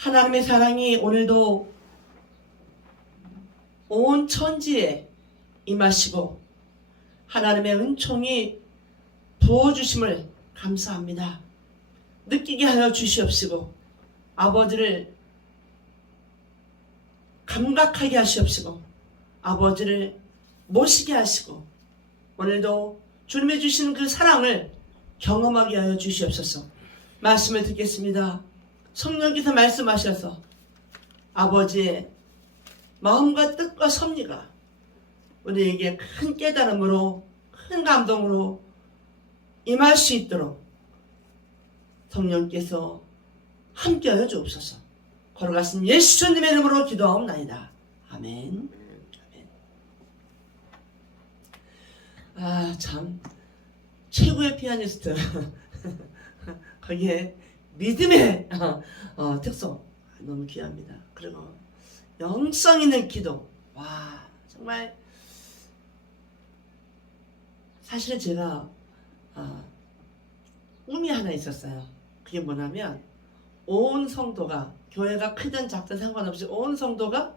하나님의 사랑이 오늘도 온 천지에 임하시고 하나님의 은총이 부어주심을 감사합니다. 느끼게 하여 주시옵시고 아버지를 감각하게 하시옵시고 아버지를 모시게 하시고 오늘도 주님의 주시는 그 사랑을 경험하게 하여 주시옵소서. 말씀을 듣겠습니다. 성령께서 말씀하셔서 아버지의 마음과 뜻과 섭리가 우리에게 큰 깨달음으로 큰 감동으로 임할 수 있도록 성령께서 함께하여 주옵소서. 걸어가신 예수님의 이름으로 기도하옵나이다. 아멘. 아, 참 최고의 피아니스트. 거기에 믿음의 특성 너무 귀합니다. 그리고 영성 있는 기도. 와, 정말 사실 제가 꿈이 하나 있었어요. 그게 뭐냐면 온 성도가, 교회가 크든 작든 상관없이 온 성도가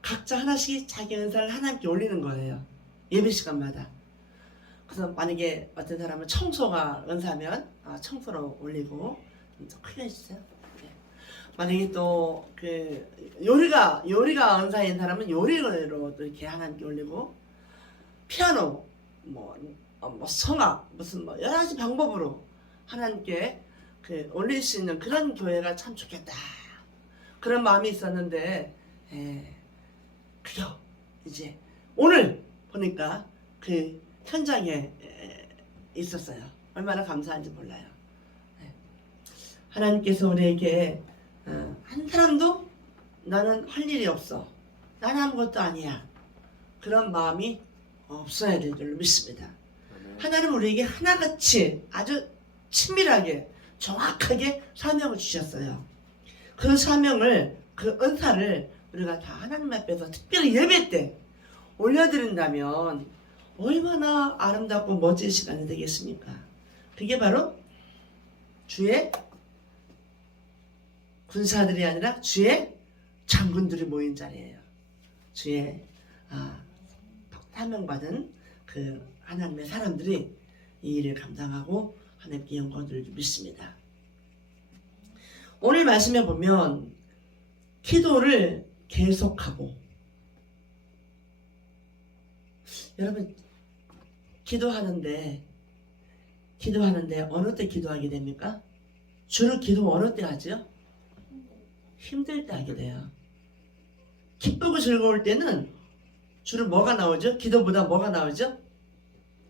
각자 하나씩 자기 은사를 하나님께 올리는 거예요. 예배 시간마다. 그래서 만약에 어떤 사람은 청소가 은사면 청소로 올리고 좀 크게 해주세요. 네. 만약에 또 그 요리가 은사인 사람은 요리로 또 이렇게 하나님께 올리고, 피아노 뭐 성악 무슨 뭐 여러 가지 방법으로 하나님께 올릴 수 있는 그런 교회가 참 좋겠다, 그런 마음이 있었는데, 그죠? 이제 오늘 보니까 그 현장에 있었어요. 얼마나 감사한지 몰라요. 하나님께서 우리에게 한 사람도 나는 할 일이 없어, 나는 아무것도 아니야, 그런 마음이 없어야 될 줄 믿습니다. 하나님 우리에게 하나같이 아주 친밀하게 정확하게 사명을 주셨어요. 그 사명을, 그 은사를 우리가 다 하나님 앞에서 특별히 예배 때 올려드린다면 얼마나 아름답고 멋진 시간이 되겠습니까? 그게 바로 주의 군사들이 아니라 주의 장군들이 모인 자리예요. 주의 사명받은 그 하나님의 사람들이 이 일을 감당하고 하나님께 영광을 드릴 줄 믿습니다. 오늘 말씀에 보면 기도를 계속하고, 여러분 기도하는데 어느 때 기도하게 됩니까? 주로 기도 어느 때 하죠? 힘들 때 하게 돼요. 기쁘고 즐거울 때는 주로 뭐가 나오죠? 기도보다 뭐가 나오죠?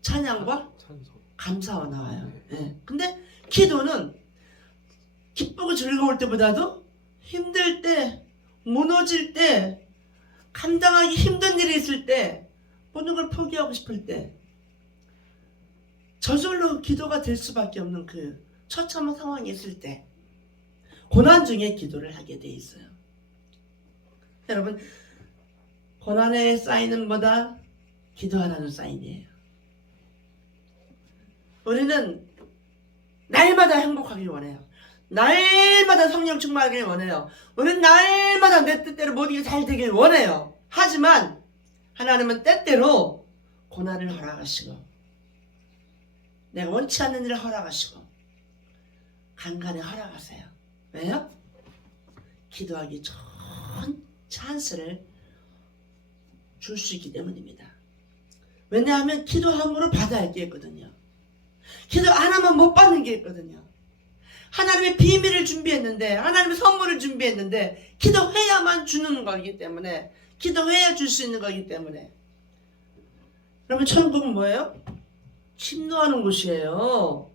찬양과 감사가 나와요. 네. 근데 기도는 기쁘고 즐거울 때보다도 힘들 때, 무너질 때, 감당하기 힘든 일이 있을 때, 모든 걸 포기하고 싶을 때, 저절로 기도가 될 수밖에 없는 그 처참한 상황이 있을 때, 고난 중에 기도를 하게 돼 있어요. 여러분, 고난의 사인은 뭐다? 기도하라는 사인이에요. 우리는 날마다 행복하길 원해요. 날마다 성령 충만하길 원해요. 우리는 날마다 내 뜻대로 모든 게 잘 되길 원해요. 하지만 하나님은 때때로 고난을 허락하시고, 내가 원치 않는 일을 허락하시고, 간간히 허락하세요. 왜요? 기도하기 좋은 찬스를 줄 수 있기 때문입니다. 왜냐하면 기도함으로 받아야 할 게 있거든요. 기도 안 하면 못 받는 게 있거든요. 하나님의 비밀을 준비했는데, 하나님의 선물을 준비했는데, 기도해야만 주는 거기 때문에, 기도해야 줄 수 있는 거기 때문에. 여러분, 천국은 뭐예요? 침노하는 곳이에요.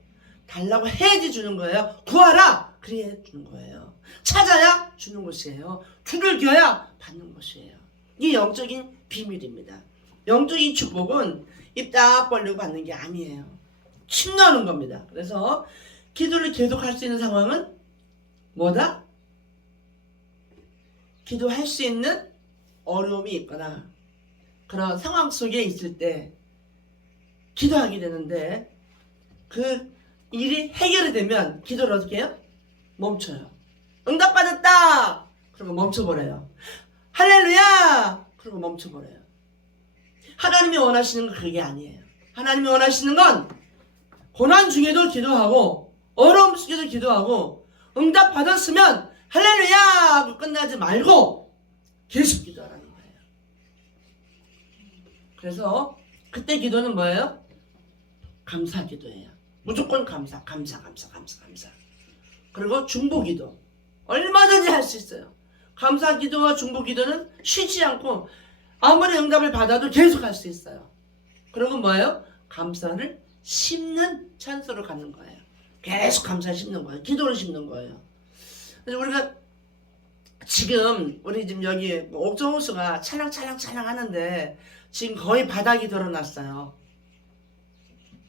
달라고 해야지 주는 거예요. 구하라! 그래야 주는 거예요. 찾아야 주는 곳이에요. 줄을 겨야 받는 곳이에요. 이게 영적인 비밀입니다. 영적인 축복은 입 딱 벌리고 받는 게 아니에요. 침노하는 겁니다. 그래서 기도를 계속할 수 있는 상황은 뭐다? 기도할 수 있는 어려움이 있거나 그런 상황 속에 있을 때 기도하게 되는데, 그 일이 해결이 되면 기도를 어떻게 해요? 멈춰요. 응답받았다. 그리고 멈춰버려요. 할렐루야. 그리고 멈춰버려요. 하나님이 원하시는 건 그게 아니에요. 하나님이 원하시는 건 고난 중에도 기도하고 어려움 속에도 기도하고 응답받았으면 할렐루야 하고 끝나지 말고 계속 기도하라는 거예요. 그래서 그때 기도는 뭐예요? 감사 기도예요. 무조건 감사. 그리고 중보 기도. 얼마든지 할 수 있어요. 감사 기도와 중보 기도는 쉬지 않고 아무리 응답을 받아도 계속 할 수 있어요. 그리고 뭐예요? 감사를 심는 찬스로 갖는 거예요. 계속 감사 심는 거예요. 기도를 심는 거예요. 그래서 우리가 지금 우리 지금 여기 옥정호수가 찰랑찰랑 하는데 지금 거의 바닥이 드러났어요.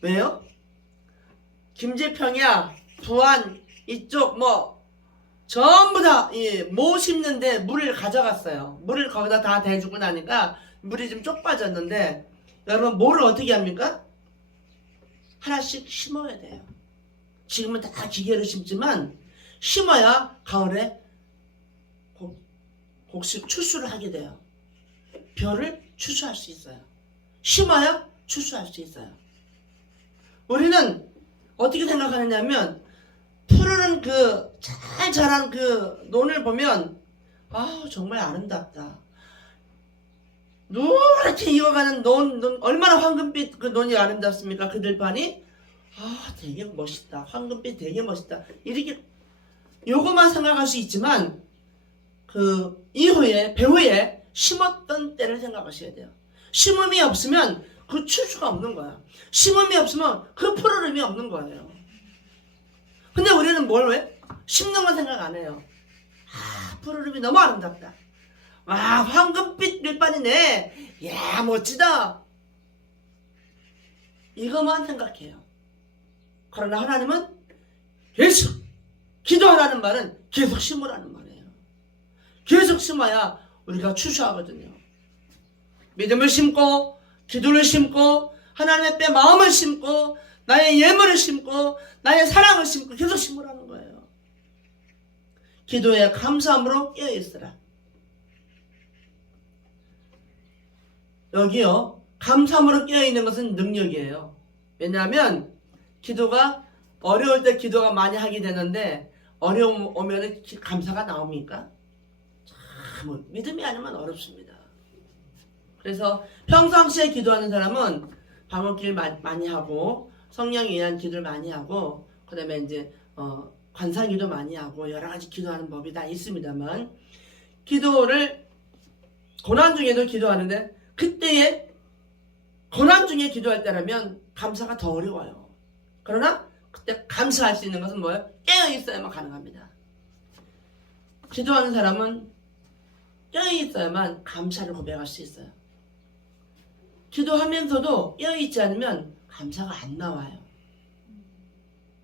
왜요? 김제평야, 부안 이쪽 뭐 전부 다 모 심는데 물을 가져갔어요. 물을 거기다 다 대주고 나니까 물이 좀 쪽 빠졌는데 여러분 모를 어떻게 합니까? 하나씩 심어야 돼요. 지금은 다 기계로 심지만 심어야 가을에 곡식 추수를 하게 돼요. 벼를 추수할 수 있어요. 심어야 추수할 수 있어요. 우리는 어떻게 생각하느냐면 푸르른 그 잘 자란 그 논을 보면 아 정말 아름답다. 노랗게 익어가는 논 얼마나 황금빛 그 논이 아름답습니까? 그 들판이 아 되게 멋있다. 황금빛 되게 멋있다. 이렇게 요것만 생각할 수 있지만 그 이후에 배후에 심었던 때를 생각하셔야 돼요. 심음이 없으면 그 추수가 없는 거야. 심음이 없으면 그 푸르름이 없는 거예요. 근데 우리는 뭘 왜? 심는 건 생각 안 해요. 아 푸르름이 너무 아름답다. 와 황금빛 밀반이네. 야 멋지다. 이것만 생각해요. 그러나 하나님은 계속 기도하라는 말은 계속 심으라는 말이에요. 계속 심어야 우리가 추수하거든요. 믿음을 심고 기도를 심고 하나님의 뼈 마음을 심고 나의 예물을 심고 나의 사랑을 심고 계속 심으라는 거예요. 기도에 감사함으로 깨어있으라. 여기요 감사함으로 깨어있는 것은 능력이에요. 왜냐하면 기도가 어려울 때 기도가 많이 하게 되는데 어려움 오면 감사가 나옵니까? 참 믿음이 아니면 어렵습니다. 그래서 평상시에 기도하는 사람은 방언길 많이 하고 성령에 의한 기도를 많이 하고 그 다음에 이제 관상기도 많이 하고 여러 가지 기도하는 법이 다 있습니다만 기도를 고난 중에도 기도하는데 그때에 고난 중에 기도할 때라면 감사가 더 어려워요. 그러나 그때 감사할 수 있는 것은 뭐예요? 깨어있어야만 가능합니다. 기도하는 사람은 깨어있어야만 감사를 고백할 수 있어요. 기도하면서도 깨어있지 않으면 감사가 안 나와요.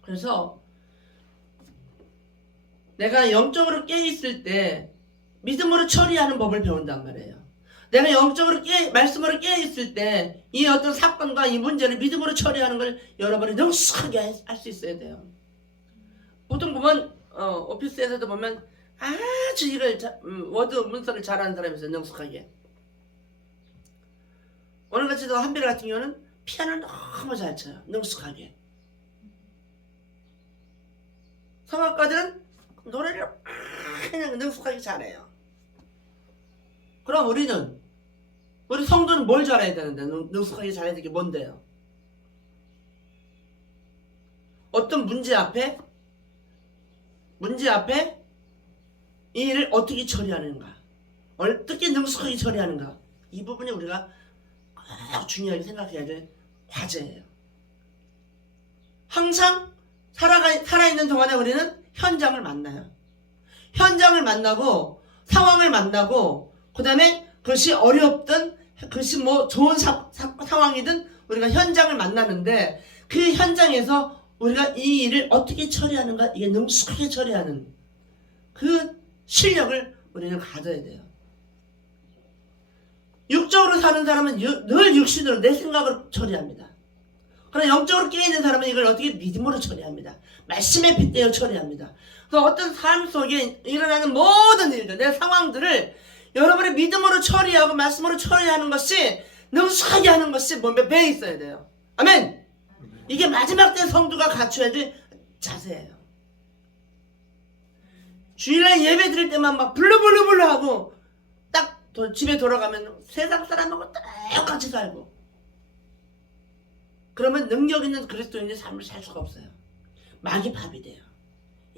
그래서 내가 영적으로 깨어있을 때 믿음으로 처리하는 법을 배운단 말이에요. 내가 영적으로 말씀으로 깨어있을 때 이 어떤 사건과 이 문제를 믿음으로 처리하는 걸 여러분이 능숙하게 할 수 있어야 돼요. 보통 보면 오피스에서도 보면 아주 이걸 워드 문서를 잘하는 사람이 있어요. 능숙하게. 오늘같이도 한별 같은 경우는 피아노를 너무 잘 쳐요. 능숙하게. 성악가들은 노래를 그냥 능숙하게 잘해요. 그럼 우리 성도는 뭘 잘해야 되는데 능숙하게 잘해야 되는 게 뭔데요? 어떤 문제 앞에 이 일을 어떻게 처리하는가, 어떻게 능숙하게 처리하는가, 이 부분이 우리가 꼭 중요하게 생각해야 될 과제예요. 항상 살아있는 동안에 우리는 현장을 만나요. 현장을 만나고 상황을 만나고 그 다음에 그것이 어렵든 그것이 뭐 좋은 상황이든 우리가 현장을 만나는데 그 현장에서 우리가 이 일을 어떻게 처리하는가, 이게 능숙하게 처리하는 그 실력을 우리는 가져야 돼요. 육적으로 사는 사람은 늘 육신으로 내 생각을 처리합니다. 그러나 영적으로 깨어있는 사람은 이걸 어떻게 믿음으로 처리합니다. 말씀에 빗대어 처리합니다. 그래서 어떤 삶 속에 일어나는 모든 일들, 내 상황들을 여러분의 믿음으로 처리하고 말씀으로 처리하는 것이 능숙하게 하는 것이 몸에 배에 있어야 돼요. 아멘! 이게 마지막 때 성도가 갖춰야 될 자세예요. 주일날 예배 드릴 때만 막 불러불러불러 하고 딱 집에 돌아가면 세상 사람하고 똑같이 살고, 그러면 능력 있는 그리스도인의 삶을 살 수가 없어요. 마귀 밥이 돼요.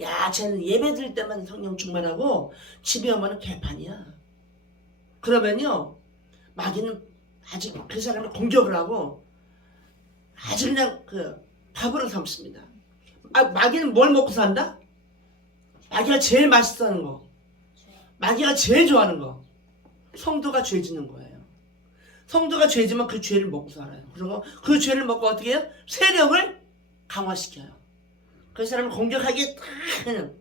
야, 쟤는 예배 드릴 때만 성령 충만하고 집에 오면은 개판이야. 그러면요, 마귀는 아직 그 사람을 공격을 하고 아주 그냥 밥으로 삼습니다. 마귀는 뭘 먹고 산다? 마귀가 제일 맛있어하는 거, 마귀가 제일 좋아하는 거, 성도가 죄 짓는 거예요. 성도가 죄 지면 그 죄를 먹고 살아요. 그리고 그 죄를 먹고 어떻게 해요? 세력을 강화시켜요. 그 사람을 공격하기에 딱 그냥.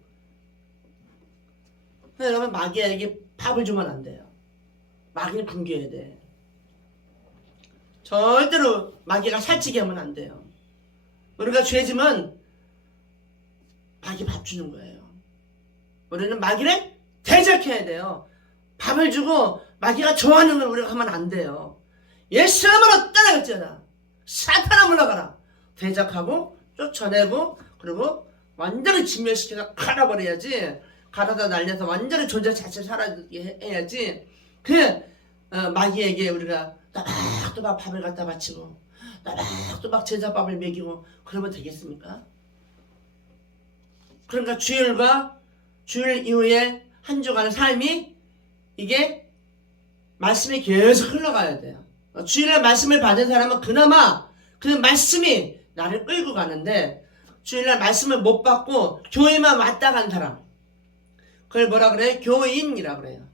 여러분, 마귀에게 밥을 주면 안 돼요. 마귀는 굶겨야 돼. 절대로 마귀가 살찌게 하면 안 돼요. 우리가 죄지면 마귀 밥 주는 거예요. 우리는 마귀를 대적해야 돼요. 밥을 주고 마귀가 좋아하는 걸 우리가 하면 안 돼요. 예수 이름으로 떠나갔잖아. 사탄아 물러가라. 대적하고 쫓아내고, 그리고 완전히 진멸시켜서 갈아버려야지. 갈아다 날려서 완전히 존재 자체를 사라지게 해야지. 마귀에게 우리가 또박 밥을 갖다 바치고 또박 제사밥을 먹이고 그러면 되겠습니까? 그러니까 주일과 주일 이후에 한 주간의 삶이, 이게 말씀이 계속 흘러가야 돼요. 주일날 말씀을 받은 사람은 그나마 그 말씀이 나를 끌고 가는데, 주일날 말씀을 못 받고 교회만 왔다 간 사람, 그걸 뭐라 그래요? 교인이라 그래요.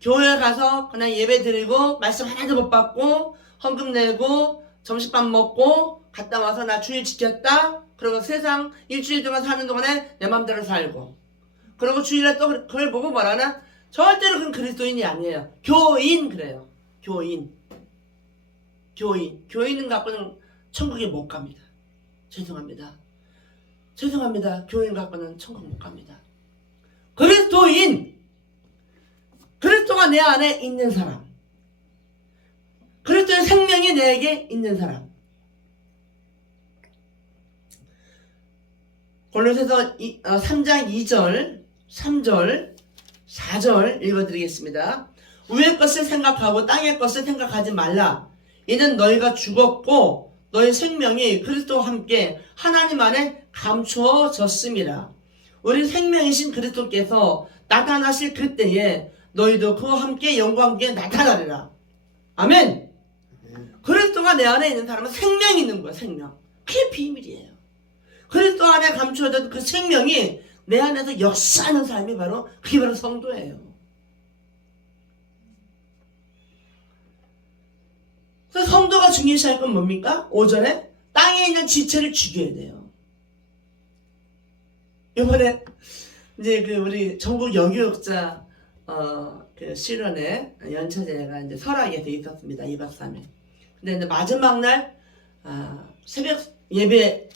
교회 가서 그냥 예배 드리고 말씀 하나도 못 받고 헌금 내고 점심밥 먹고 갔다 와서 나 주일 지켰다, 그리고 세상 일주일 동안 사는 동안에 내 맘대로 살고, 그리고 주일날 또 그걸 보고 뭐라나? 절대로 그건 그리스도인이 아니에요. 교인 그래요. 교인은 갖고는 천국에 못 갑니다. 죄송합니다. 교인 갖고는 천국 못 갑니다. 그리스도가 내 안에 있는 사람, 그리스도의 생명이 내게 있는 사람. 골로새서 3장 2절, 3절, 4절 읽어드리겠습니다. 위의 것을 생각하고 땅의 것을 생각하지 말라. 이는 너희가 죽었고 너희 생명이 그리스도와 함께 하나님 안에 감추어졌습니다. 우리 생명이신 그리스도께서 나타나실 그때에 너희도 그와 함께 영광께 나타나리라. 아멘. 그리스도가 내 안에 있는 사람은 생명이 있는 거야. 생명. 그게 비밀이에요. 그리스도 안에 감추어진 그 생명이 내 안에서 역사하는 삶이 그게 바로 성도예요. 그래서 성도가 중요시할 건 뭡니까? 5절에 땅에 있는 지체를 죽여야 돼요. 이번에 이제 우리 전국 여교육자 그 실현회 연차제가 이제 설악에 돼 있었습니다. 2박 3일. 근데 이제 마지막 날 새벽 예배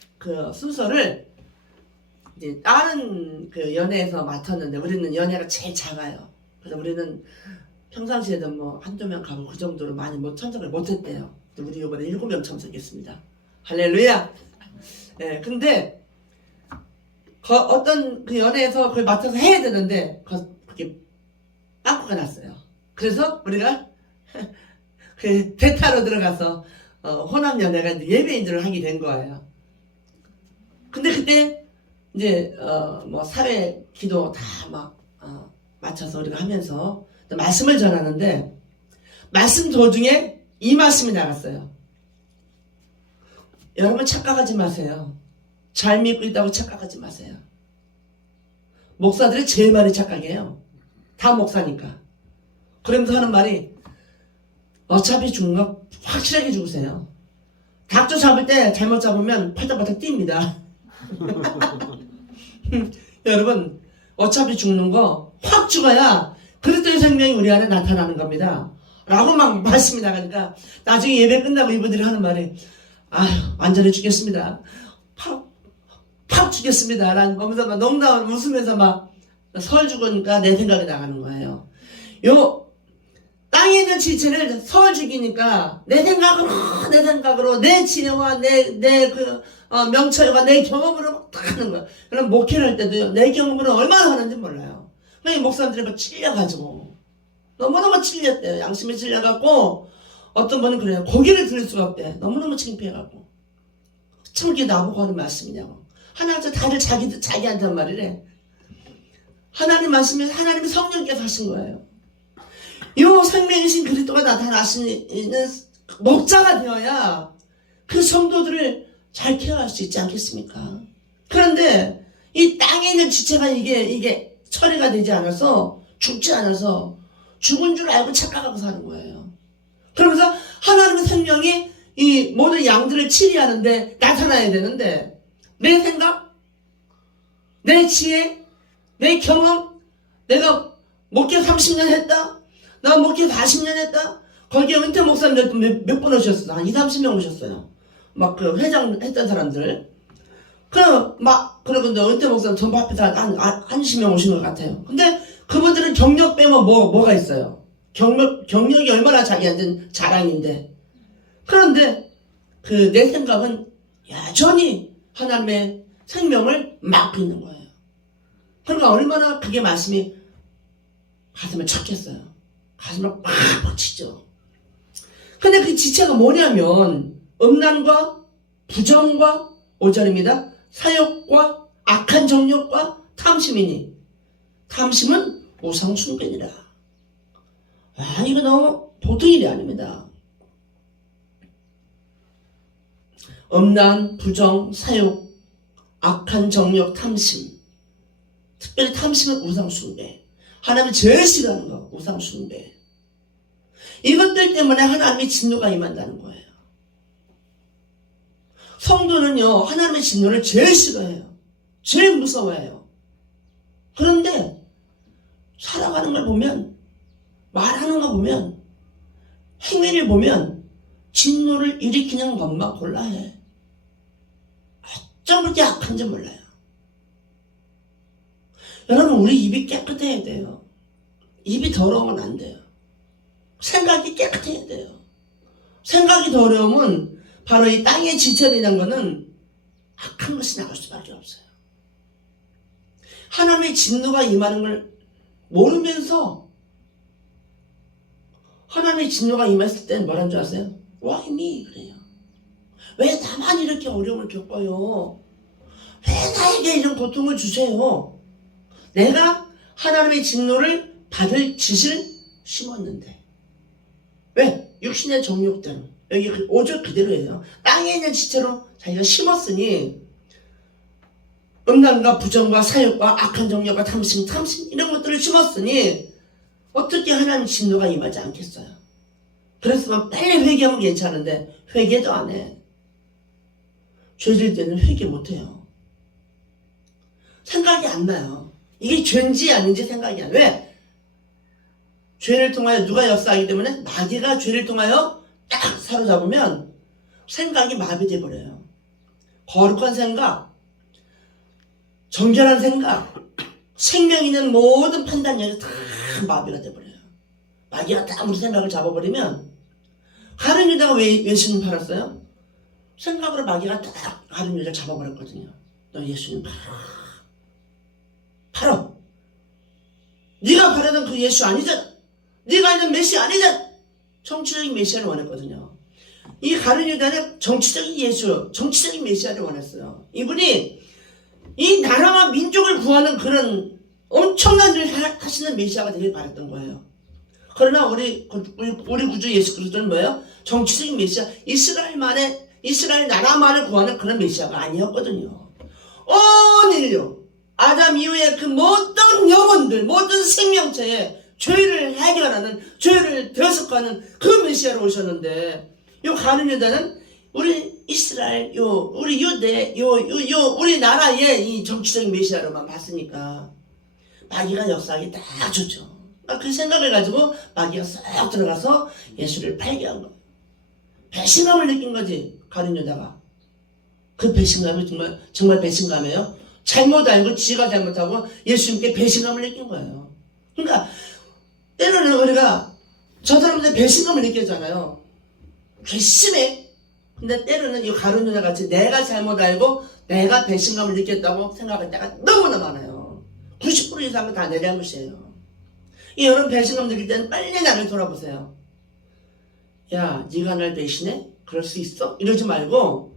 순서를 이제 다른 연회에서 맡았는데, 우리는 연회가 제일 작아요. 그래서 우리는 평상시에도 뭐 한두 명 가고 그 정도로 많이 참석을 못했대요. 우리 이번에 7명 참석했습니다. 할렐루야. 예, 근데 어떤 연회에서 그걸 맡아서 해야 되는데 그게 빵꾸가 났어요. 그래서 우리가 대타로 들어가서 호남 연회가 이제 예배인들을 하게 된 거예요. 근데 그때 이제 뭐 사회 기도 다 막 맞춰서 우리가 하면서 말씀을 전하는데, 말씀 도중에 이 말씀이 나갔어요. 여러분 착각하지 마세요. 잘 믿고 있다고 착각하지 마세요. 목사들이 제일 많이 착각해요. 다 목사니까. 그러면서 하는 말이, 어차피 죽는 거 확실하게 죽으세요. 닭도 잡을 때 잘못 잡으면 팔딱팔딱 뜁니다. 여러분, 어차피 죽는 거 확 죽어야 그리스도의 생명이 우리 안에 나타나는 겁니다. 라고 막 말씀이 나가니까 나중에 예배 끝나고 이분들이 하는 말이, 아휴 완전히 죽겠습니다. 팍 죽겠습니다. 라는 거면서 막 농담을 웃으면서 막 설 죽으니까 내 생각이 나가는 거예요. 요 땅에 있는 지체를 설 죽이니까 내 생각으로 내 지혜와 내 명철과 내 경험으로 다 하는 거야. 그럼 목회를 할 때도요, 내 경험으로 얼마나 하는지 몰라요. 그러니까 목사님들이 막 찔려가지고 너무너무 찔렸대요. 양심이 찔려갖고 어떤 분은 그래요. 고개를 들을 수가 없대. 너무너무 창피해갖고. 참 이게 나보고 하는 말씀이냐고. 하나님께서 다들 자기한테 한 말이래. 하나님 말씀이 하나님이 성령께서 하신 거예요. 요 생명이신 그리스도가 나타나시는 목자가 되어야 그 성도들을 잘 케어할 수 있지 않겠습니까? 그런데 이 땅에 있는 지체가 이게 처리가 되지 않아서 죽지 않아서 죽은 줄 알고 착각하고 사는 거예요. 그러면서 하나님의 생명이 이 모든 양들을 치리하는데 나타나야 되는데 내 생각, 내 지혜, 내 경험, 내가 목회 30년 했다, 나 목회 40년 했다. 거기에 은퇴 목사님 몇 번 오셨어? 한 20-30명 오셨어요. 막 그 회장 했던 사람들. 그러고 은퇴 목사님 전부 합해서 한 10명 오신 것 같아요. 근데 그분들은 경력 빼면 뭐가 있어요? 경력이 얼마나 자기한테는 자랑인데. 그런데 내 생각은 여전히 하나님의 생명을 막고 있는 거예요. 그러니까 얼마나 그게 말씀이 가슴에 쳤겠어요. 가슴을 팍 치죠. 근데 그 지체가 뭐냐면 음란과 부정과 5절입니다. 사욕과 악한 정욕과 탐심이니 탐심은 우상숭배니라. 이거 너무 보통 일이 아닙니다. 음란, 부정, 사욕, 악한 정욕, 탐심. 특별히 탐심은 우상숭배. 하나님이 제일 싫어하는 거, 우상숭배. 이것들 때문에 하나님의 진노가 임한다는 거예요. 성도는요, 하나님의 진노를 제일 싫어해요. 제일 무서워해요. 그런데 살아가는 걸 보면, 말하는 거 보면, 행위를 보면 진노를 일으키는 것만 골라 해. 어쩜 그렇게 악한지 몰라요. 여러분, 우리 입이 깨끗해야 돼요. 입이 더러우면 안 돼요. 생각이 깨끗해야 돼요. 생각이 더러우면 바로 이 땅의 지체이라는 것은 악한 것이 나올 수밖에 없어요. 하나님의 진노가 임하는 걸 모르면서 하나님의 진노가 임했을 때는 뭐라는 줄 아세요? Why me? 그래요. 왜 나만 이렇게 어려움을 겪어요? 왜 나에게 이런 고통을 주세요? 내가 하나님의 진노를 받을 짓을 심었는데. 왜? 육신의 정욕대로. 여기 5절 그대로예요. 땅에 있는 지체로 자기가 심었으니 음란과 부정과 사욕과 악한 정욕과 탐심 이런 것들을 심었으니 어떻게 하나님 진노가 임하지 않겠어요? 그랬으면 빨리 회개하면 괜찮은데 회개도 안 해. 죄질 때는 회개 못해요. 생각이 안 나요. 이게 죄인지 아닌지 생각이 안 나요. 왜? 죄를 통하여 누가 역사하기 때문에 마귀가 죄를 통하여 딱 사로잡으면 생각이 마비돼 버려요. 거룩한 생각, 정결한 생각, 생명 있는 모든 판단력이 다 마비가 돼버려요. 마귀가 다 우리 생각을 잡아버리면 가룟 유다가 왜 예수님 팔았어요? 생각으로 마귀가 딱 가룟 유다를 잡아버렸거든요. 너 예수님 팔아. 네가 바라던 그 예수 아니잖아. 네가 있는 메시 아니잖아. 정치적인 메시아를 원했거든요. 이 가룟 유다는 정치적인 예수, 정치적인 메시아를 원했어요. 이분이 이 나라와 민족을 구하는 그런 엄청난 일을 하시는 메시아가 되길 바랬던 거예요. 그러나 우리 구주 예수 그리스도는 뭐예요? 정치적인 메시아, 이스라엘 나라만을 구하는 그런 메시아가 아니었거든요. 온 인류, 아담 이후에 그 모든 영혼들, 모든 생명체에 죄를 해결하는, 죄를 대속하는 그 메시아로 오셨는데, 요 가룟 유다는 우리 이스라엘, 우리 유대, 우리 나라의 이 정치적인 메시아로만 봤으니까 마귀가 역사하기 딱 좋죠. 그 생각을 가지고 마귀가 싹 들어가서 예수를 팔게 한 거예요. 배신감을 느낀 거지. 가룟 유다가. 그 배신감이 정말 배신감이에요. 잘못 알고 지가 잘못하고 예수님께 배신감을 느낀 거예요. 그러니까 때로는 우리가 저 사람들 배신감을 느끼잖아요. 괘씸해. 근데 때로는 이 가룟 유다 같이 내가 잘못 알고 내가 배신감을 느꼈다고 생각할 때가 너무나 많아요. 90% 이상은 다 내 잘못이에요. 여러분 배신감 느낄 때는 빨리 나를 돌아보세요. 야, 네가 날 배신해? 그럴 수 있어? 이러지 말고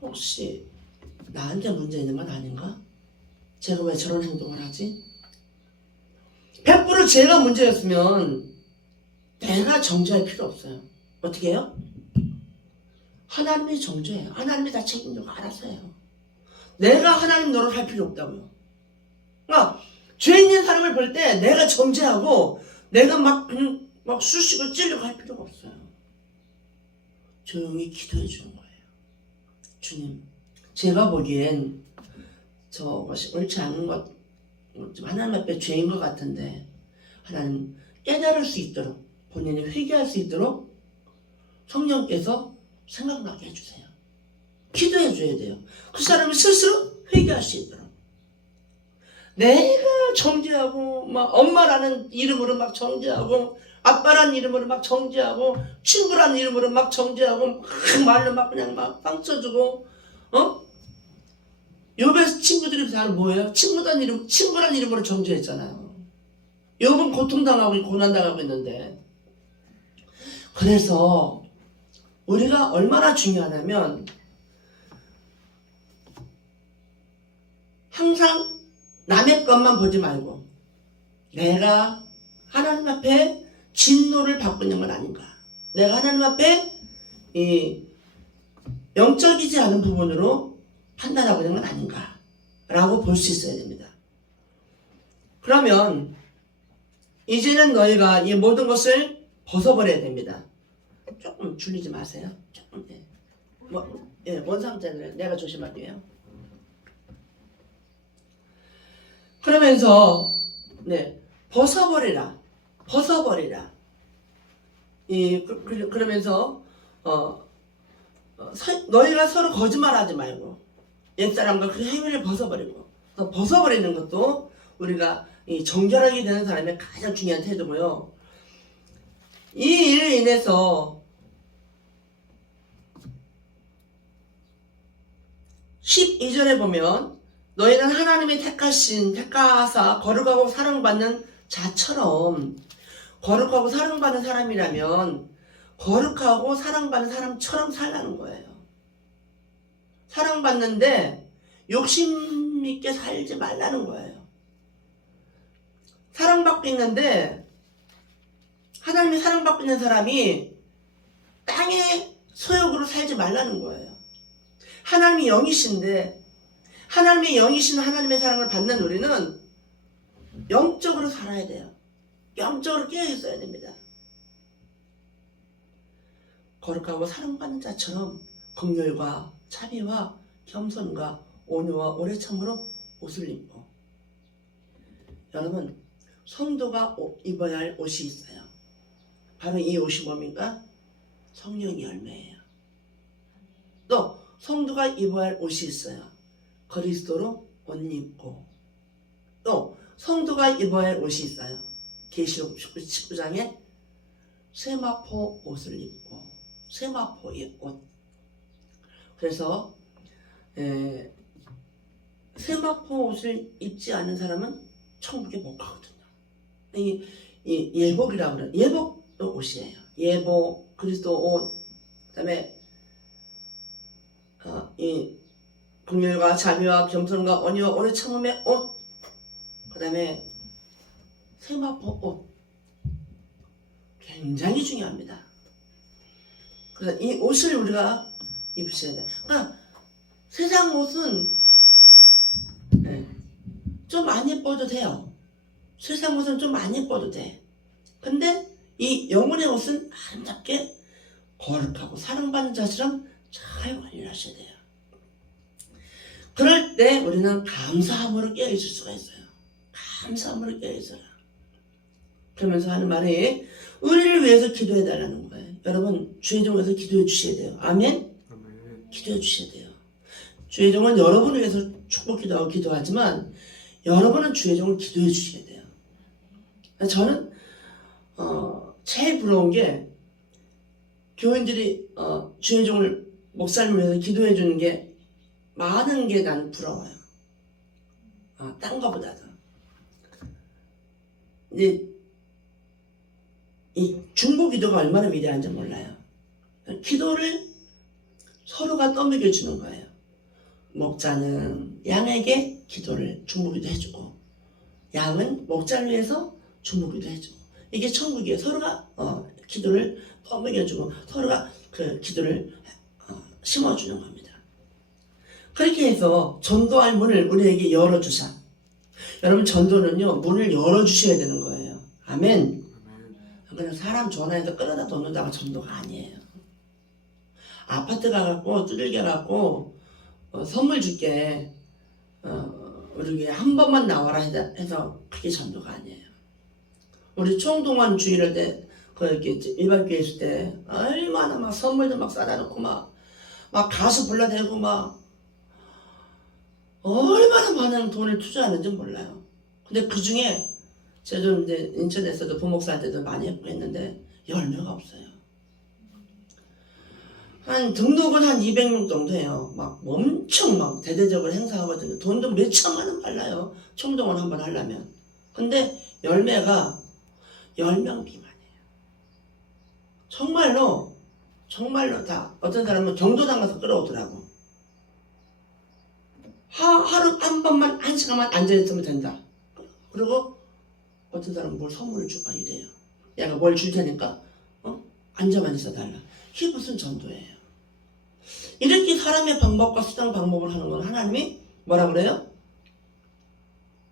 혹시 나한테 문제 있는 건 아닌가? 제가 왜 저런 행동을 하지? 100% 제가 문제였으면 내가 정죄할 필요 없어요. 어떻게 해요? 하나님이 정죄해요. 하나님이 다 책임지고 알아서 해요. 내가 하나님 노릇 할 필요 없다고요. 그러니까 죄 있는 사람을 볼 때 내가 정죄하고 내가 막 쑤시고 찌르고 할 필요가 없어요. 조용히 기도해 주는 거예요. 주님, 제가 보기엔 저것이 옳지 않은 것, 하나님 앞에 죄인 것 같은데 하나님 깨달을 수 있도록 본인이 회개할 수 있도록 성령께서 생각나게 해주세요. 기도해 줘야 돼요. 그 사람이 스스로 회개할 수 있도록. 내가 정죄하고 막 엄마라는 이름으로 막 정죄하고 아빠라는 이름으로 막 정죄하고 친구라는 이름으로 막 정죄하고 막 말로 막 그냥 막 빵쳐주고 욥의 친구들이 다 뭐예요? 친구라는 이름으로 정죄했잖아요. 욥은 고통당하고 고난당하고 있는데 그래서 우리가 얼마나 중요하냐면 항상 남의 것만 보지 말고 내가 하나님 앞에 진노를 받고 있는 건 아닌가. 내가 하나님 앞에 영적이지 않은 부분으로 판단하고 있는 건 아닌가 라고 볼 수 있어야 됩니다. 그러면 이제는 너희가 이 모든 것을 벗어버려야 됩니다. 조금 줄이지 마세요. 조금, 뭔 상태는 내가 조심할게요. 그러면서 벗어버리라. 그러면서 너희가 서로 거짓말하지 말고 옛사람과 그 행위를 벗어버리는 것도 우리가 이 정결하게 되는 사람의 가장 중요한 태도고요. 이 일을 인해서 12절에 보면 너희는 하나님이 택하사 거룩하고 사랑받는 자처럼 거룩하고 사랑받는 사람이라면 거룩하고 사랑받는 사람처럼 살라는 거예요. 사랑받는데 욕심 있게 살지 말라는 거예요. 사랑받고 있는데 하나님이 사랑받고 있는 사람이 땅의 소욕으로 살지 말라는 거예요. 하나님이 영이신데 하나님의 영이신 하나님의 사랑을 받는 우리는 영적으로 살아야 돼요. 영적으로 깨어 있어야 됩니다. 거룩하고 사랑받는 자처럼 긍휼과 자비와 겸손과 온유와 오래 참으로 옷을 입고. 여러분, 성도가 입어야 할 옷이 있어요. 바로 이 옷이 뭡니까? 성령의 열매예요. 또 성도가 입어야 할 옷이 있어요. 그리스도로 옷 입고. 또 성도가 입어야 할 옷이 있어요. 계시록 19장에 세마포 옷을 입고 세마포의 옷. 그래서 세마포 옷을 입지 않은 사람은 천국에 못 가거든요. 이 예복이라고 그래요. 예복도 옷이에요. 예복, 그리스도 옷, 그다음에 이 긍휼과 자비와 겸손과 온유와 오래 참음의 옷, 그다음에 세마포 옷. 굉장히 중요합니다. 그래서 이 옷을 우리가 입으셔야 돼요. 그러니까 세상 옷은 좀 안 예뻐도 돼요. 세상 옷은 좀 안 예뻐도 돼. 근데 이 영혼의 옷은 아름답게 거룩하고 사랑받는 자처럼 잘 관리하셔야 돼요. 그럴 때 우리는 감사함으로 깨어있을 수가 있어요. 감사함으로 깨어있어라. 그러면서 하는 말이 우리를 위해서 기도해 달라는 거예요. 여러분 주의 종에서 기도해 주셔야 돼요. 아멘? 기도해 주셔야 돼요. 주의 종은 여러분을 위해서 축복 기도하고 기도하지만 여러분은 주의 종을 기도해 주셔야 돼요. 저는 제일 부러운 게 교인들이 주의 종을 목사님을 위해서 기도해 주는 게 많은 게 난 부러워요. 딴 거보다도. 근데 이 중보 기도가 얼마나 위대한지 몰라요. 기도를 서로가 떠먹여 주는 거예요. 목자는 양에게 기도를 중보기도 해주고 양은 목자를 위해서 중보기도 해주고 이게 천국이에요. 서로가 기도를 떠먹여주고 서로가 그 기도를 심어주는 겁니다. 그렇게 해서 전도할 문을 우리에게 열어주사. 여러분 전도는요 문을 열어주셔야 되는 거예요. 아멘. 그냥 사람 전화해서 끌어다 놓는다가 전도가 아니에요. 아파트 가갖고 두들겨 갖고 선물 줄게 우리 한 번만 나와라 해서 그게 전도가 아니에요. 우리 총동원 주일할 때 이렇게 일반 교회 있을 때 얼마나 막 선물도 막 싸다 놓고 막 가수 불러대고 막 얼마나 많은 돈을 투자하는지 몰라요. 근데 그 중에 제가 좀 이제 인천에서도 부목사한테도 많이 했는데 열매가 없어요. 한 등록은 한 200명 정도 해요. 막 엄청 막 대대적으로 행사하거든요. 돈도 몇 천만 원 발라요. 총동원 한번 하려면. 근데 열매가 10명 미만이에요. 정말로 다 어떤 사람은 경도당 가서 끌어오더라고. 하루 한 번만 한 시간만 앉아있으면 된다. 그리고 어떤 사람은 뭘 선물을 주고 이래요. 얘가 뭘 줄 테니까 앉아만 있어 달라. 이게 무슨 전도예요? 이렇게 사람의 방법과 수단 방법을 하는 건 하나님이 뭐라 그래요?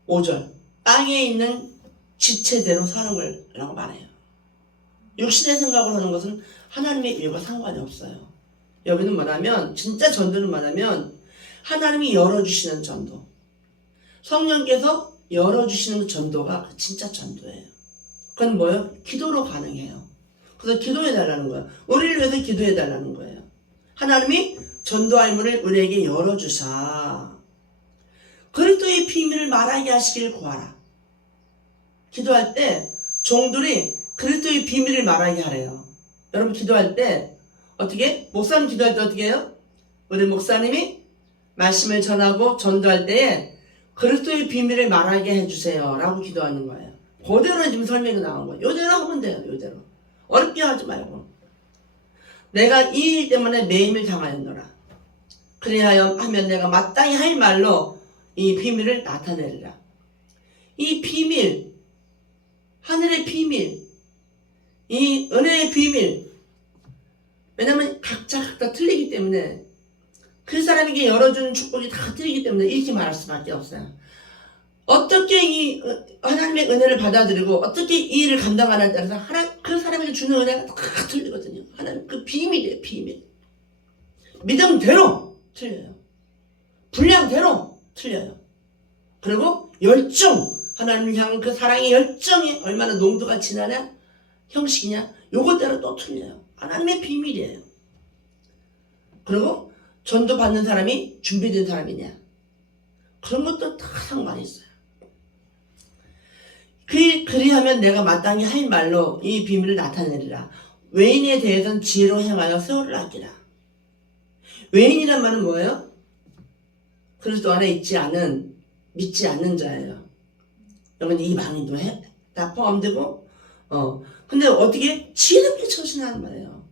5절 땅에 있는 지체대로 사는 거라고 말해요. 육신의 생각을 하는 것은 하나님의 일과 상관이 없어요. 여기는 뭐냐면 진짜 전도는 뭐냐면 하나님이 열어주시는 전도, 성령께서 열어주시는 전도가 진짜 전도예요. 그건 뭐예요? 기도로 가능해요. 그래서 기도해달라는 거예요. 우리를 위해서 기도해달라는 거예요. 하나님이 전도할 문을 우리에게 열어주사 그리스도의 비밀을 말하게 하시길 구하라. 기도할 때 종들이 그리스도의 비밀을 말하게 하래요. 여러분 기도할 때 어떻게? 목사님 기도할 때 어떻게 해요? 우리 목사님이 말씀을 전하고 전도할 때에 그리스도의 비밀을 말하게 해주세요 라고 기도하는 거예요. 그대로 지금 설명이 나온 거예요. 요대로 하면 돼요. 요대로. 어렵게 하지 말고. 내가 이 일 때문에 매임을 당하였노라. 그리하여 하면 내가 마땅히 할 말로 이 비밀을 나타내리라. 이 비밀, 하늘의 비밀, 이 은혜의 비밀. 왜냐면 각자 틀리기 때문에 그 사람에게 열어주는 축복이 다 틀리기 때문에 이렇게 말할 수밖에 없어요. 어떻게 이 하나님의 은혜를 받아들이고 어떻게 이 일을 감당하느냐에 따라서 그 사람에게 주는 은혜가 다 틀리거든요. 하나님 그 비밀이에요. 비밀. 믿음대로 틀려요. 분량대로 틀려요. 그리고 열정, 하나님을 향한 그 사랑의 열정이 얼마나 농도가 진하냐 형식이냐 요것대로 또 틀려요. 하나님의 비밀이에요. 그리고 전도 받는 사람이 준비된 사람이냐 그런 것도 다 상관이 있어요. 그리하면 내가 마땅히 할 말로 이 비밀을 나타내리라. 외인에 대해서는 지혜로 행하여 세월을 아끼라. 외인이란 말은 뭐예요? 그리스도 안에 있지 않은 믿지 않는 자예요. 여러분 이방인도 다 포함되고 근데 어떻게 지혜롭게 처신하는 말이에요.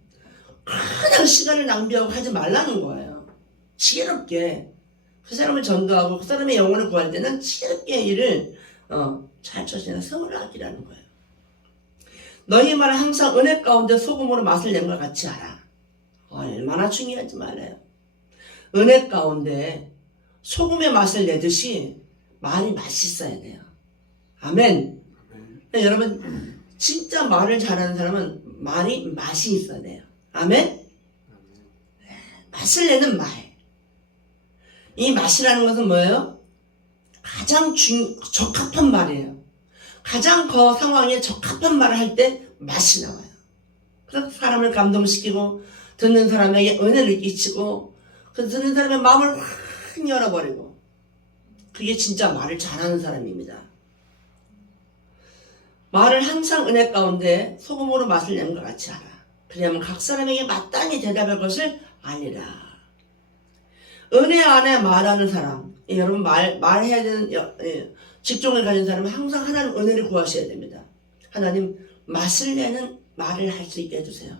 그냥 시간을 낭비하고 하지 말라는 거예요. 지혜롭게 그 사람을 전도하고 그 사람의 영혼을 구할 때는 지혜롭게 일을 잘 처신해서 세월을 아끼라는 거예요. 너희 말은 항상 은혜 가운데 소금으로 맛을 낸 것 같이 하라. 얼마나 중요하지 말아요. 은혜 가운데 소금의 맛을 내듯이 말이 맛있어야 돼요. 아멘. 여러분 진짜 말을 잘하는 사람은 말이 맛이 있어야 돼요. 아멘. 맛을 내는 말. 이 맛이라는 것은 뭐예요? 가장 적합한 말이에요. 가장 그 상황에 적합한 말을 할 때 맛이 나와요. 그래서 사람을 감동시키고 듣는 사람에게 은혜를 끼치고 그 듣는 사람의 마음을 확 열어버리고 그게 진짜 말을 잘하는 사람입니다. 말을 항상 은혜 가운데 소금으로 맛을 내는 것 같이 하라. 그래야만 각 사람에게 마땅히 대답할 것을 알리라. 은혜 안에 말하는 사람, 여러분 말해야 되는 직종을 가진 사람은 항상 하나님 은혜를 구하셔야 됩니다. 하나님 맛을 내는 말을 할 수 있게 해주세요.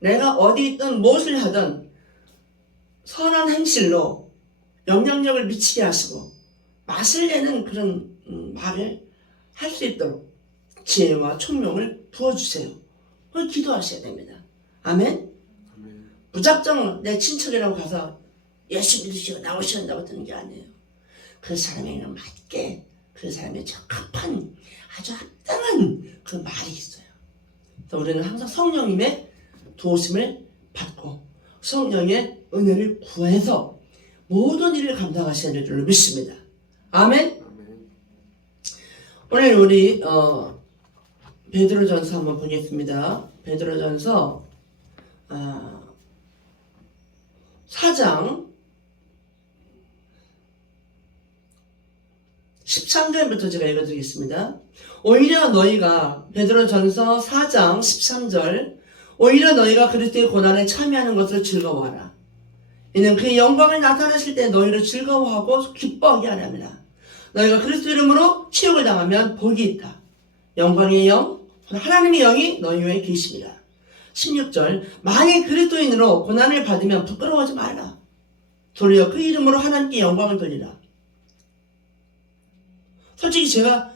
내가 어디 있든 무엇을 하든 선한 행실로 영향력을 미치게 하시고 맛을 내는 그런 말을 할 수 있도록 지혜와 총명을 부어주세요. 그걸 기도하셔야 됩니다. 아멘? 무작정 내 친척이라고 가서 예수 믿으시고 나오셔야 한다고 듣는 게 아니에요. 그 사람에게는 맞게 그 사람의 적합한 아주 합당한 그 말이 있어요. 그래서 우리는 항상 성령님의 도우심을 받고 성령의 은혜를 구해서 모든 일을 감당하셔야 될 줄로 믿습니다. 아멘? 오늘 우리 베드로전서 한번 보겠습니다. 베드로전서 4장 13절부터 제가 읽어드리겠습니다. 오히려 너희가 베드로전서 4장 13절 오히려 너희가 그리스도의 고난에 참여하는 것을 즐거워하라. 이는 그의 영광을 나타내실 때 너희를 즐거워하고 기뻐하게 하렵니다. 너희가 그리스도 이름으로 치욕을 당하면 복이 있다. 영광의 영, 하나님의 영이 너희 위에 계십니다. 16절 만일 그리스도인으로 고난을 받으면 부끄러워하지 말라. 도리어 그 이름으로 하나님께 영광을 돌리라. 솔직히 제가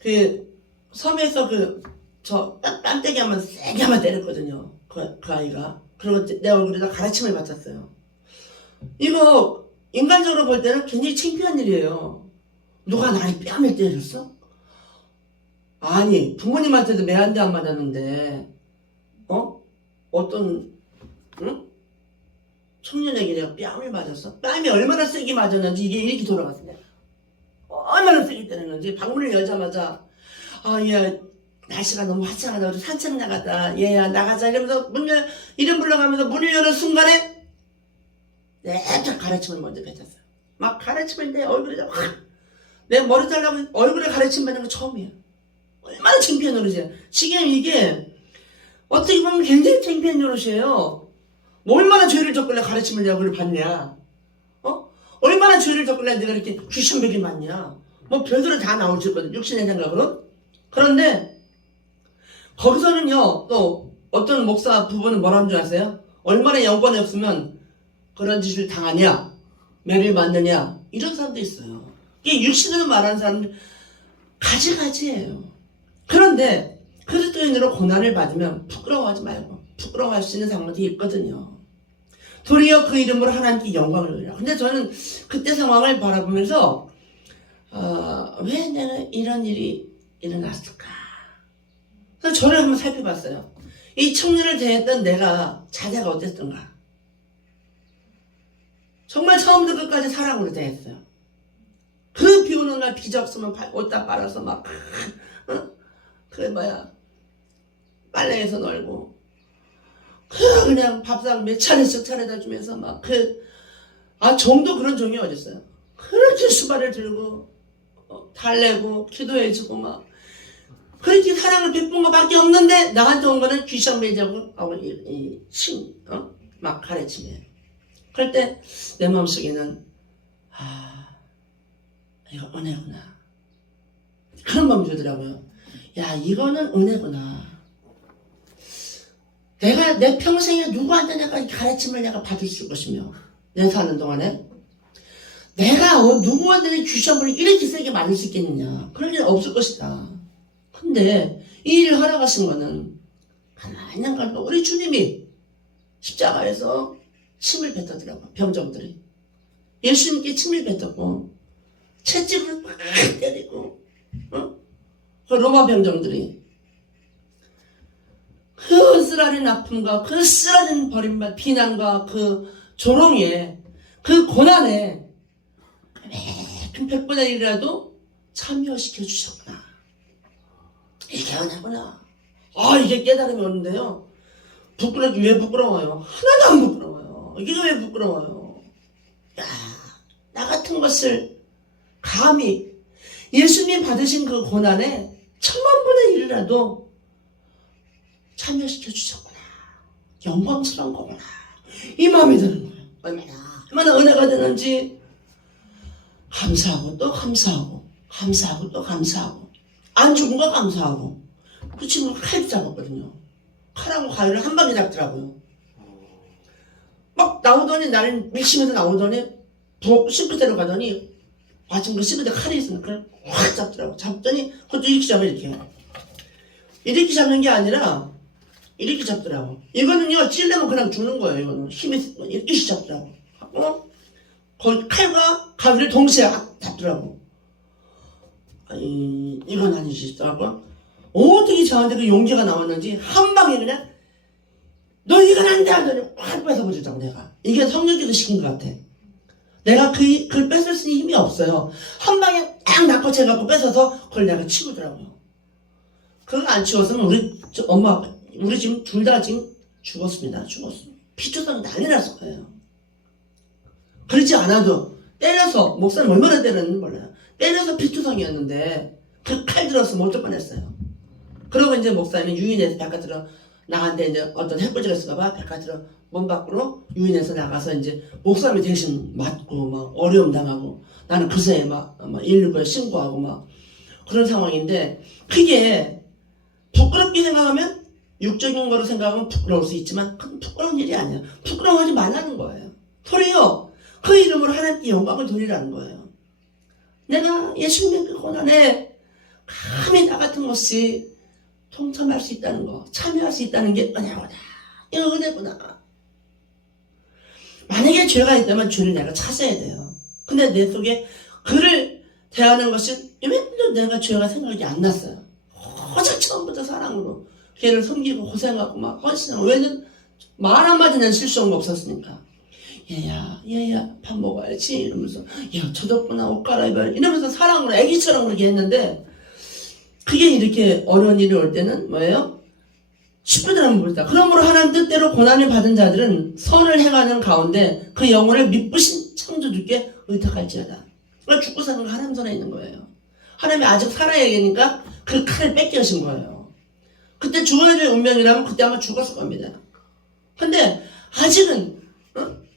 그 섬에서 저 땀때기 하면 세게 한번 때렸거든요. 그 아이가. 그리고 내 얼굴에다 가르침을 받았어요. 이거 인간적으로 볼 때는 굉장히 창피한 일이에요. 누가 나를 뺨을 때렸어? 아니 부모님한테도 매 한 대 안 맞았는데 어떤 청년에게 내가 뺨을 맞았어? 뺨이 얼마나 세게 맞았는지 이게 이렇게 돌아갔어요. 얼마나 세게 때렸는지 방문을 열자마자 얘 날씨가 너무 화창하다 우리 산책 나가자 얘야 나가자 이러면서 이름 불러가면서 문을 여는 순간에 내가 가르침을 먼저 뱉었어요. 막 가르침을 내 얼굴에 확 내 머리 잘라고 얼굴에 가르침 받는 거 처음이에요. 얼마나 창피한 노릇이에요. 지금 이게 어떻게 보면 굉장히 창피한 노릇이에요. 뭐 얼마나 죄를 졌길래 가르침을 내가 그걸 받냐? 얼마나 죄를 졌길래 내가 이렇게 귀신백이 맞냐? 뭐 별들은 다 나올 수 있거든. 육신의 생각으로. 그런데 거기서는요 또 어떤 목사 부부는 뭐라는 줄 아세요? 얼마나 영권이 없으면 그런 짓을 당하냐? 매를 맞느냐? 이런 사람도 있어요. 이게 육신으로 말하는 사람들 가지가지예요. 그런데 그리스도인으로 고난을 받으면 부끄러워하지 말고 부끄러워할 수 있는 상황이 있거든요. 도리어 그 이름으로 하나님께 영광을 돌리라. 근데 저는 그때 상황을 바라보면서 왜 내가 이런 일이 일어났을까? 그래서 저를 한번 살펴봤어요. 이 청년을 대했던 내가 자세가 어땠던가? 정말 처음부터 끝까지 사랑으로 대했어요. 그 비 오는 날 비적으면 옷 다 빨아서 막 빨래에서 놀고 그냥 밥상 몇 차례씩 차려다 주면서 종도 그런 종이 어딨어요. 그렇게 수발을 들고 달래고 기도해주고 그렇게 사랑을 베푼 것밖에 없는데 나한테 온 거는 귀신매자고 막 가르치네. 그럴 때 내 마음속에는 이거 은혜구나 그런 마음이 들더라고요. 야 이거는 은혜구나. 내가 내 평생에 누구한테 내가 가르침을 내가 받을 수 것이며 내 사는 동안에 내가 누구한테 귀신을 이렇게 세게 맞을 수 있겠느냐. 그럴 일 없을 것이다. 근데 이 일을 허락하신 거는 가만히 가니까 우리 주님이 십자가에서 침을 뱉었더라고. 병정들이 예수님께 침을 뱉었고 채찍을 막 때리고 그 로마 병정들이 그 쓰라린 아픔과 그 쓰라린 버림받 비난과 그 조롱에 그 고난에 큰 100분의 1이라도 참여시켜 주셨구나. 이게 은혜구나. 이게 깨달음이 오는데요. 왜 부끄러워요? 하나도 안 부끄러워요. 이게 왜 부끄러워요? 야, 나 같은 것을 감히 예수님 받으신 그 고난에 1000만분의 1이라도 참여시켜 주셨구나. 영광스러운 거구나. 이 마음이 드는 거예요. 얼마나 은혜가 되는지 감사하고 또 감사하고 감사하고 또 감사하고 안 죽은 거 감사하고 그 친구가 칼 잡았거든요. 칼하고 가위를 한 방에 잡더라고요. 막 나오더니 나는 밀심에서 나오더니 부엌 싱크대로 가더니 맞은 거 싱크대 칼이 있으니까 확 잡더라고. 잡더니 그것도 이렇게 잡아 이렇게 잡는 게 아니라 이렇게 잡더라고. 이거는요 찔려면 그냥 죽는 거예요. 이거는 힘이 이렇게 잡더라고. 하고 거기 칼과 가위를 동시에 잡더라고. 아니 이건 아니지 하고 어떻게 저한테 그 용기가 나왔는지 한 방에 그냥 너 이건 안 돼 하더니 확 뺏어버리자고. 내가 이게 성령께서 시킨 것 같아. 내가 그걸 뺏을 수 있는 힘이 없어요. 한 방에 딱 낚아채갖고 뺏어서 그걸 내가 치우더라고요. 그걸 안 치웠으면 우리 지금 둘 다 지금 죽었습니다. 피투성이 난리 났을 거예요. 그렇지 않아도 때려서 목사님 얼마나 때렸는지 몰라요. 때려서 피투성이었는데 그 칼 들었으면 어쩔 뻔했어요. 그러고 이제 목사님이 유인해서 바깥으로 나간데 이제 어떤 햇불지가 있을까봐 바깥으로 문 밖으로 유인해서 나가서 이제 목사님이 대신 맞고 막 어려움 당하고 나는 그새 막 119에 신고하고 막 그런 상황인데 그게 부끄럽게 생각하면 육적인 거로 생각하면 부끄러울 수 있지만 그건 부끄러운 일이 아니에요. 부끄러워하지 말라는 거예요. 소리요. 그 이름으로 하나님께 영광을 돌리라는 거예요. 내가 예수님의 그 고난에 감히 나 같은 것이 동참할 수 있다는 거, 참여할 수 있다는 게 은혜구나. 이거 은혜구나. 만약에 죄가 있다면 죄를 내가 찾아야 돼요. 근데 내 속에 그를 대하는 것은 왜도 내가 죄가 생각이 안 났어요. 가장 처음부터 사랑으로 걔를 섬기고 고생하고 막 헌신하고 왜냐면 말 한마디는 실수한 거 없었으니까 얘야 밥 먹어야지 이러면서 야 저 덕분에 옷 갈아입어야 이러면서 사랑으로 애기처럼 그렇게 했는데 그게 이렇게 어려운 일이 올 때는 뭐예요? 10분을 한번 볼다. 그러므로 하나님 뜻대로 고난을 받은 자들은 선을 행하는 가운데 그 영혼을 미쁘신 창조주께 의탁할지어다. 그러니까 죽고 사는 건 하나님 손에 있는 거예요. 하나님이 아직 살아야 되니까 그 칼을 뺏겨신 거예요. 그때 죽어야 될 운명이라면 그때 아마 죽었을 겁니다. 근데 아직은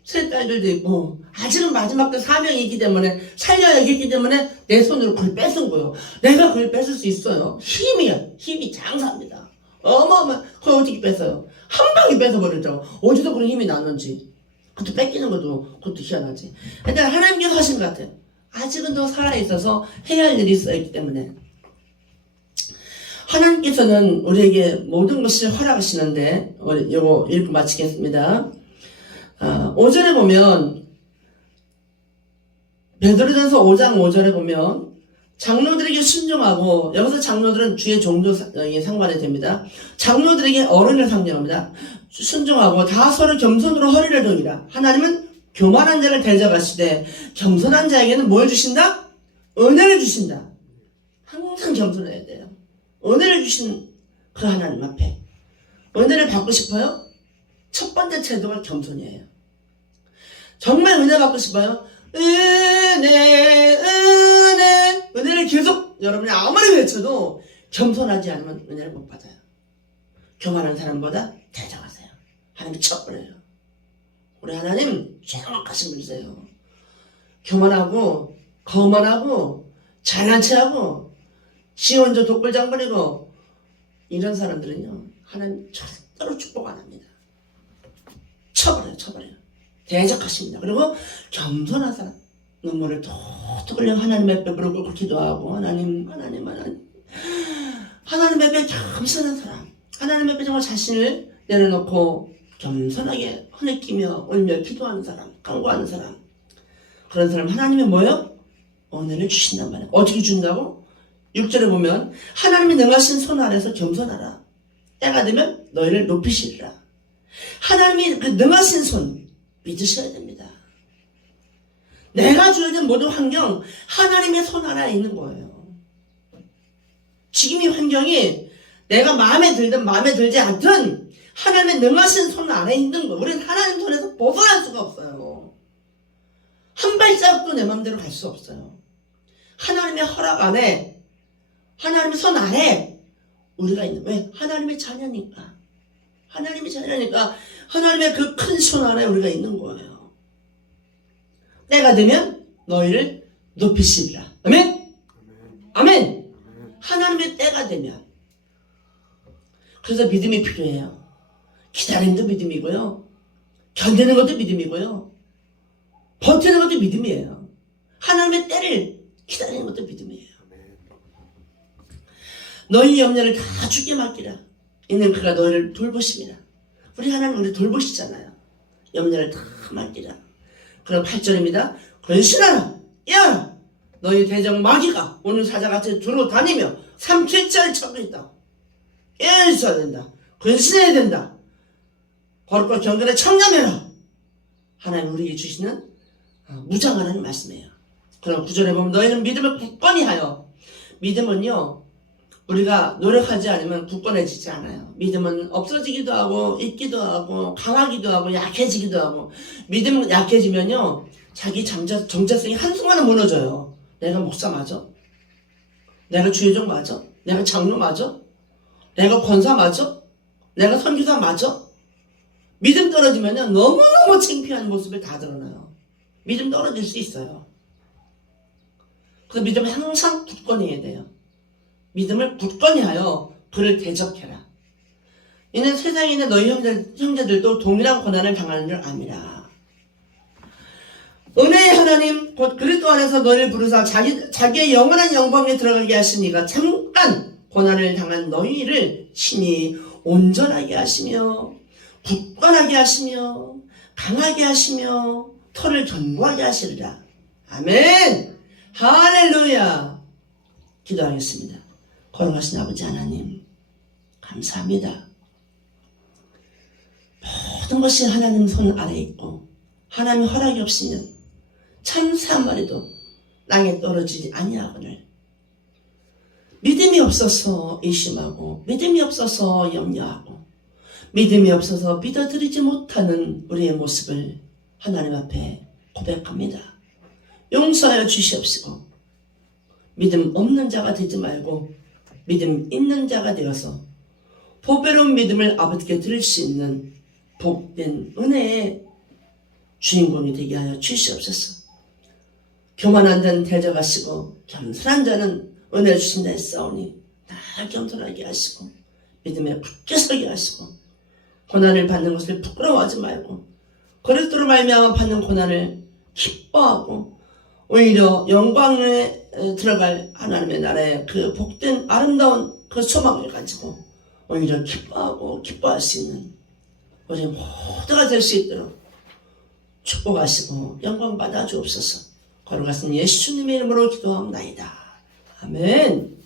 세 딸들도 있고 아직은 마지막 때 사명이 있기 때문에 살려야 했기 때문에 내 손으로 그걸 뺏은 거예요. 내가 그걸 뺏을 수 있어요. 힘이 장사합니다. 그걸 어떻게 뺏어요? 한 방에 뺏어버렸죠. 어디서 그런 힘이 났는지. 그것도 뺏기는 그것도 희한하지. 일단 하나님께서 하신 것 같아요. 아직은 더 살아있어서 해야 할 일이 있기 때문에 하나님께서는 우리에게 모든 것을 허락하시는데 이거 읽고 마치겠습니다. 5절에 보면 베드로전서 5장 5절에 보면 장로들에게 순종하고 여기서 장로들은 주의 종교에 상관이 됩니다. 장로들에게 어른을 상징합니다. 순종하고 다 서로 겸손으로 허리를 동이라. 하나님은 교만한 자를 대적하시되 겸손한 자에게는 뭘 주신다? 은혜를 주신다. 항상 겸손해야 돼요. 은혜를 주신 그 하나님 앞에 은혜를 받고 싶어요? 첫 번째 태도가 겸손이에요. 정말 은혜 받고 싶어요? 은혜를 계속 여러분이 아무리 외쳐도 겸손하지 않으면 은혜를 못 받아요. 교만한 사람보다 대적하세요. 하나님이 쳐버려요. 우리 하나님 정확하신 분이세요. 교만하고 거만하고 잘난 체하고 지 혼자 독불장거리고 이런 사람들은요 하나님 절대로 축복 안 합니다. 쳐버려요. 대적하십니다. 그리고 겸손한 사람 눈물을 톡톡 흘려 하나님 앞에 무릎 꿇고 기도하고 하나님 앞에 겸손한 사람 하나님 앞에 정말 자신을 내려놓고 겸손하게 흐느끼며 울며 기도하는 사람 간구하는 사람 그런 사람 하나님이 뭐예요? 은혜를 주신단 말이에요. 어떻게 준다고? 6절에 보면 하나님이 능하신 손 아래서 겸손하라. 때가 되면 너희를 높이시리라. 하나님이 그 능하신 손 믿으셔야 됩니다. 내가 주어진 모든 환경 하나님의 손 아래에 있는 거예요. 지금 이 환경이 내가 마음에 들든 마음에 들지 않든 하나님의 능하신 손 안에 있는 거. 우리는 하나님 손에서 벗어날 수가 없어요. 한 발자국도 내 마음대로 갈 수 없어요. 하나님의 허락 안에, 하나님의 손 안에 우리가 있는 거예요. 왜? 하나님의 자녀니까. 하나님의 자녀니까 하나님의 그 큰 손 안에 우리가 있는 거예요. 때가 되면 너희를 높이시리라. 아멘? 아멘. 하나님의 때가 되면. 그래서 믿음이 필요해요. 기다림도 믿음이고요. 견디는 것도 믿음이고요. 버티는 것도 믿음이에요. 하나님의 때를 기다리는 것도 믿음이에요. 너희 염려를 다 주께 맡기라. 이는 그가 너희를 돌보십니다. 우리 하나님 우리 돌보시잖아요. 염려를 다 맡기라. 그럼 8절입니다. 근신하라. 깨어라. 너희 대적 마귀가 오는 사자같이 두루 다니며 삼킬자를 찾고 있다. 깨어 있어야 된다. 근신해야 된다. 거룩과 경건에 청렴해라. 하나님 우리에게 주시는 무장하라는 말씀이에요. 그럼 9절에 보면 너희는 믿음을 굳건히 하여. 믿음은요, 우리가 노력하지 않으면 굳건해지지 않아요. 믿음은 없어지기도 하고 있기도 하고 강하기도 하고 약해지기도 하고. 믿음 약해지면요, 자기 정체성이 한순간에 무너져요. 내가 목사 맞아? 내가 주의종 맞아? 내가 장로 맞아? 내가 권사 맞아? 내가 선교사 맞아? 믿음 떨어지면요, 너무너무 창피한 모습을 다 드러나요. 믿음 떨어질 수 있어요. 그래서 믿음을 항상 굳건히 해야 돼요. 믿음을 굳건히 하여 그를 대적해라. 이는 세상에 있는 너희 형제들도 동일한 고난을 당하는 줄 아니라. 은혜의 하나님 곧 그리스도 안에서 너희를 부르사 자기의 영원한 영광에 들어가게 하시니가 잠깐 고난을 당한 너희를 친히 온전하게 하시며 굳건하게 하시며 강하게 하시며 터를 견고하게 하시리라. 아멘. 할렐루야. 기도하겠습니다. 거룩하신 아버지 하나님, 감사합니다. 모든 것이 하나님 손 아래 있고 하나님 허락이 없으면 참새 한 마리도 땅에 떨어지지 아니하거늘. 믿음이 없어서 의심하고 믿음이 없어서 염려하고 믿음이 없어서 믿어드리지 못하는 우리의 모습을 하나님 앞에 고백합니다. 용서하여 주시옵시고 믿음 없는 자가 되지 말고 믿음 있는 자가 되어서 보배로운 믿음을 아버지께 드릴 수 있는 복된 은혜의 주인공이 되게 하여 주시옵소서. 교만한 자는 대적하시고 겸손한 자는 은혜 주신다 했사오니 다 겸손하게 하시고 믿음에 굳게 서게 하시고 고난을 받는 것을 부끄러워하지 말고 그리스도로 말미암아 받는 고난을 기뻐하고 오히려 영광에 들어갈 하나님의 나라의 그 복된 아름다운 그 소망을 가지고 오히려 기뻐할 수 있는 우리 모두가 될 수 있도록 축복하시고 영광 받아 주옵소서. 거룩하신 예수님의 이름으로 기도합니다. 아멘.